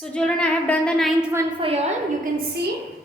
So children, I have done the ninth one for y'all. You can see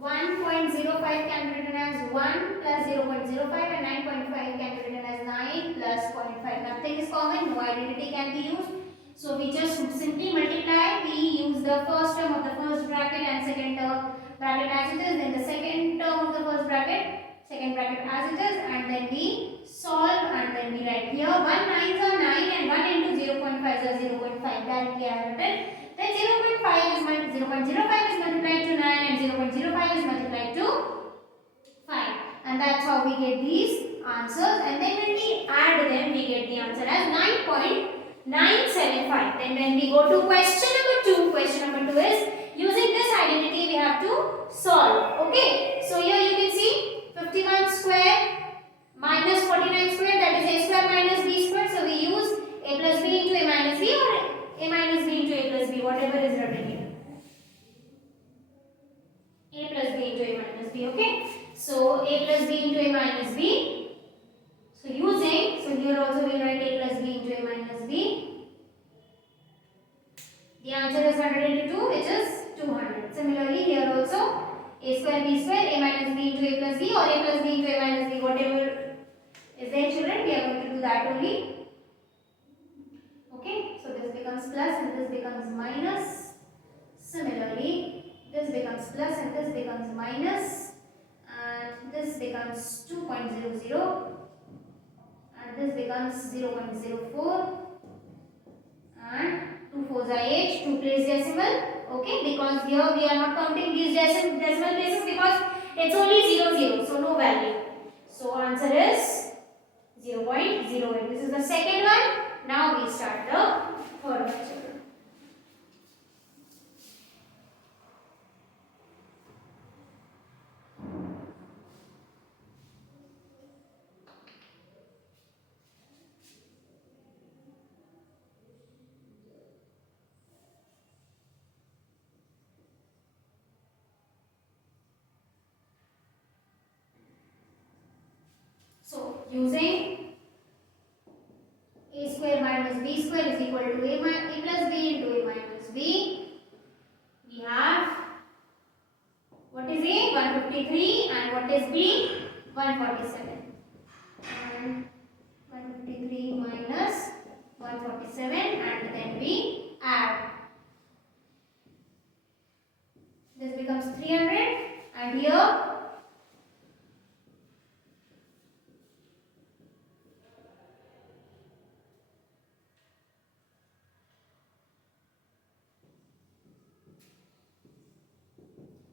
1.05 can be written as 1 plus 0.05 and 9.5 can be written as 9 plus 0.5. Nothing is common, no identity can be used. So we just simply multiply. We use the first term of the first bracket and second term bracket as it is, then the second term of the first bracket, second bracket as it is, and then we solve and then we write here 1 9s are 9 and 1 into 0.5 is 0.5. Directly I have written. Then 0.05 is multiplied to 9 and 0.05 is multiplied to 5. And that's how we get these answers. And then when we add them, we get the answer as 9.975. Then when we go to question number 2 is using this identity we have to solve. Okay. So here you can see 51 square minus 49 square, that is a square minus b square. So we use a plus b into a minus b or a minus b into a plus b, whatever is written here. A plus b into a minus b, okay. So a plus b into a minus b. So here also we write a plus b into a minus b. The answer is 100 into 2, which is 200. Similarly, here also a square b square, a minus b into a plus b or a plus b into a minus b, whatever is there, children, we are going to do that only. Okay, so this becomes plus and this becomes minus. Similarly, this becomes plus and this becomes minus, and this becomes 2.00 and this becomes 0.04 and 2 4s are 8, 2 place decimal. Okay, because here we are not counting these decimal places because it's only 0 0, so no value. So answer is 0.08. This is the second one. Now we start the third one, children. So using a square minus b square is equal to a plus b into a minus b, we have what is a 153 and what is b 147, and 153 minus 147 and then we add. This becomes 300 and here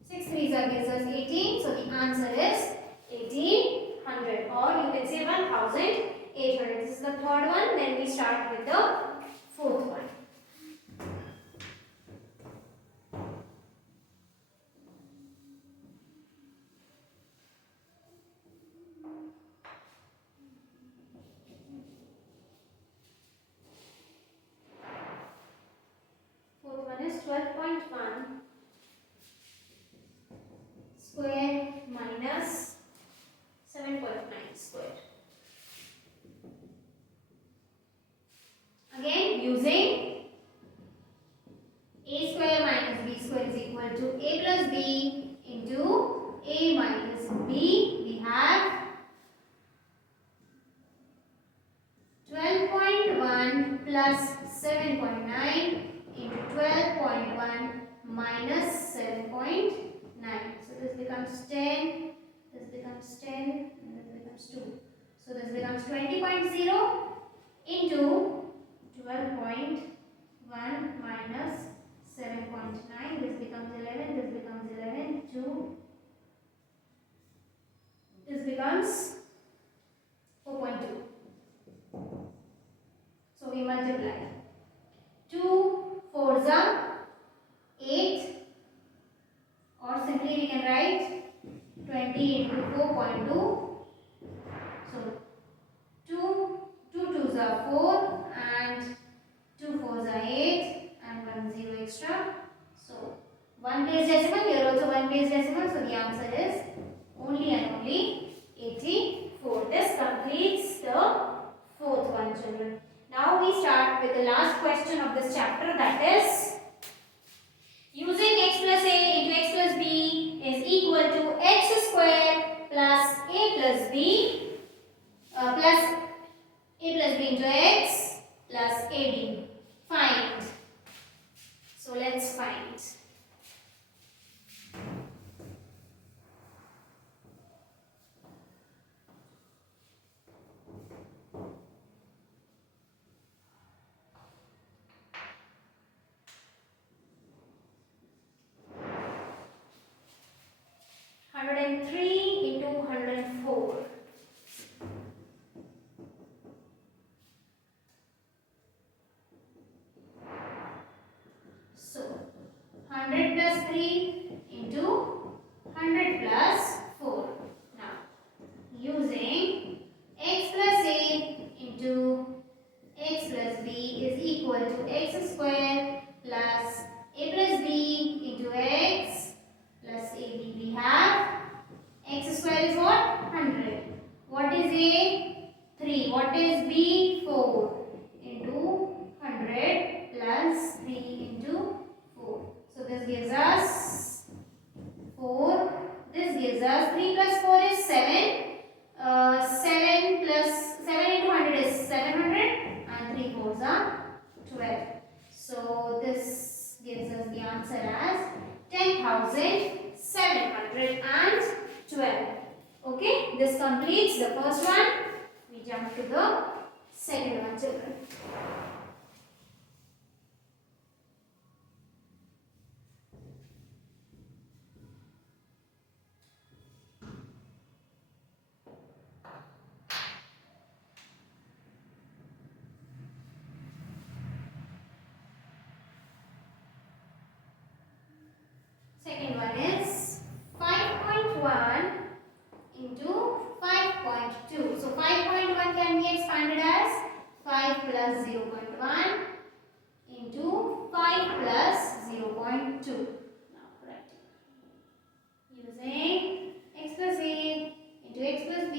6 3s gives us 18, so the answer is 1800 or you can say 1800. This is the third one. Then we start with the fourth one. Fourth one is 12.1 square minus 7.9 square. Again, using a square minus b square is equal to a plus b into a minus b, we have 12.1 plus 7.9 into 12.1 minus 7.9. So this becomes 10, this becomes 10, and this becomes 2. So this becomes 20.0 into 12.1 minus 7.9. This becomes 11, this becomes 11, 2. This becomes 4.2. So we multiply. 2 4s are 8. Or simply we can write 20 into 4.2. So 2 2s are 4 and 2 4s are 8 and 1 0 extra. So 1 place decimal, here also 1 place decimal. So the answer is only and only 84. This completes the fourth one, children. Now we start start with the last question of this chapter, that is using x plus a into x plus b is equal to x square plus a plus b into x plus ab. Find. So let's find. So 100 plus 3 into 100 plus 4. Now using x plus a into x plus b is equal to x square plus a plus b into x plus ab. We have x square is what? 100. What is a? 3. What is b? 4 into 100 plus 3 into 4. So this gives us 4. This gives us 3 plus 4 is 7. 7 plus 7 into 100 is 700 and 3 fours are 12. So this gives us the answer as 10,712. Okay, this completes the first one. We jump to the second one, children. Second one is 5.1 into 5.2. So 5.1 can be expanded as 5 plus 0.1 into 5 plus 0.2. Now correct. Using x plus a into x plus b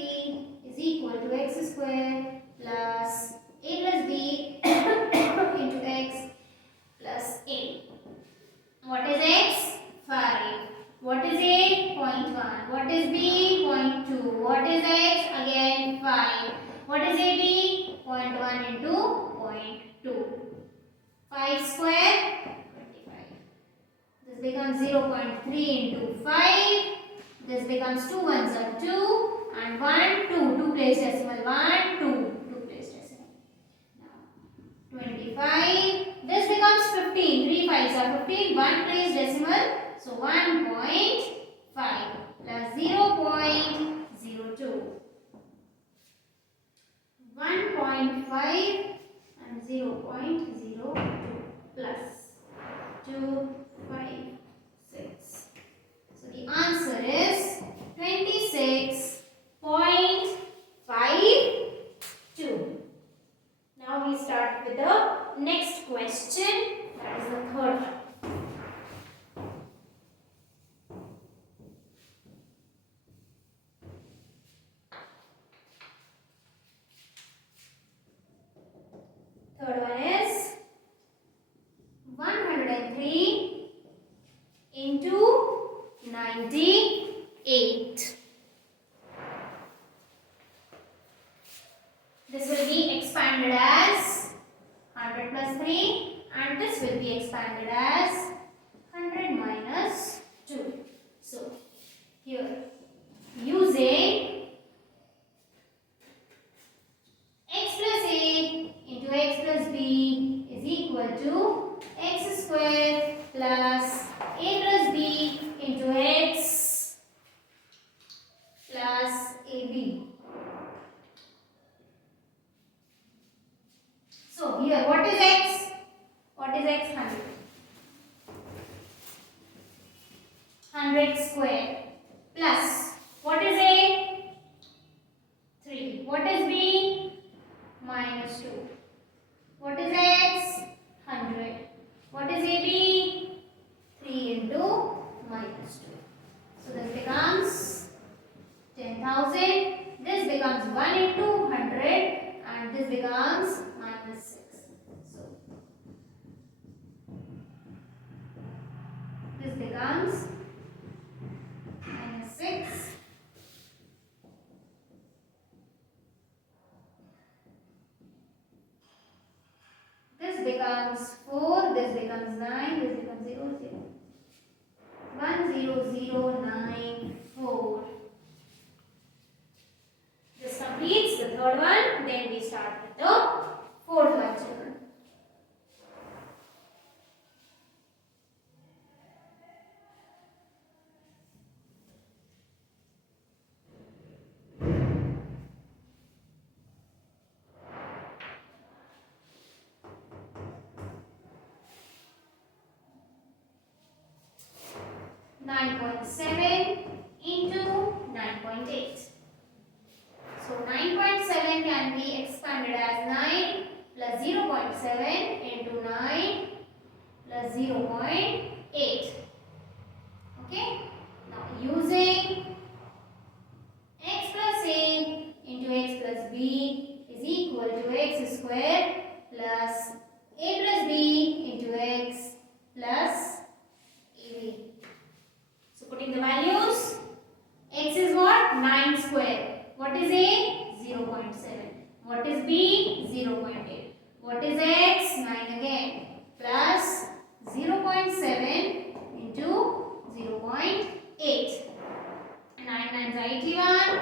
is equal to x square plus a plus b into x plus a. What is x? 5. What is a? 0.1. What is b? 0.2. What is x? Again 5. What is ab? 0.1 into 0.2. 5 square? 25. This becomes 0.3 into 5. This becomes 2 ones are 2 and 1, 2. 2 place decimal. 1, 2. 2 place decimal. Now 25. This becomes 15. 3 5s are 15. 1 place decimal. So 1.5 plus 0.02. 1.5 and 0.02 plus 2, 5, 6. So the answer is 26.52. Now we start with the next question, that is the third one. Third one is 103 into 98. This will be expanded as 100 plus 3 and this will be expanded as 100 minus 2. So here using x plus a into x plus b is equal to x square plus a plus b into x plus ab. So here what is x? What is x? 100. 100 square plus what is a? 3. What is b? Minus 2. What is x? 100. What is ab? 3 into minus 2. So this becomes 10,000. This becomes 1 into 100 and this becomes minus 6. So becomes 4, this becomes 9, this becomes 0, 0. 1, 0, 0, 9, 4. This completes the third one. Then we start with the fourth one, children. Into 9.8. So 9.7 can be expanded as 9 plus 0.7 into 9 plus 0.8. Okay. Now using x plus a into x plus b is equal to x square plus a plus b into x plus ab. So putting the values, x is what? 9 square. What is a? 0.7. What is b? 0.8. What is x? 9 again. Plus 0.7 into 0.8. 9 9s are 81.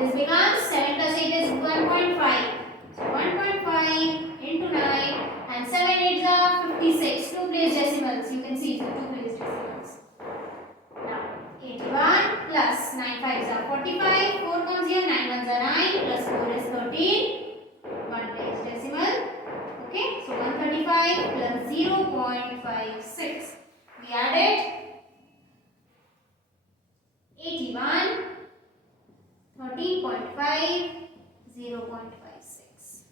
This becomes 7 plus 8 is 1.5. So 1.5 into 9 and 7 8s are 56. 2 place decimals. You can see it's the 2 place decimals. 81 plus 9 5s are 45, 4 comes here, 9 1s are 9, plus 4 is 13, 1 place decimal. Okay, so 135 plus 0.56. We added 81, 13.5, 0.56.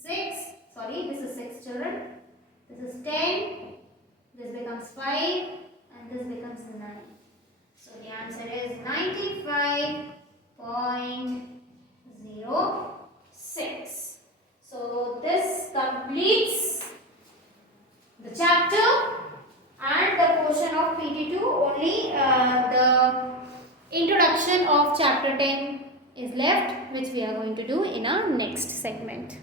6, sorry, this is 6 children. This is 10, this becomes 5 and this becomes 9. So the answer is 95.06. So this completes the chapter and the portion of PT2. Only the introduction of chapter 10 is left, which we are going to do in our next segment.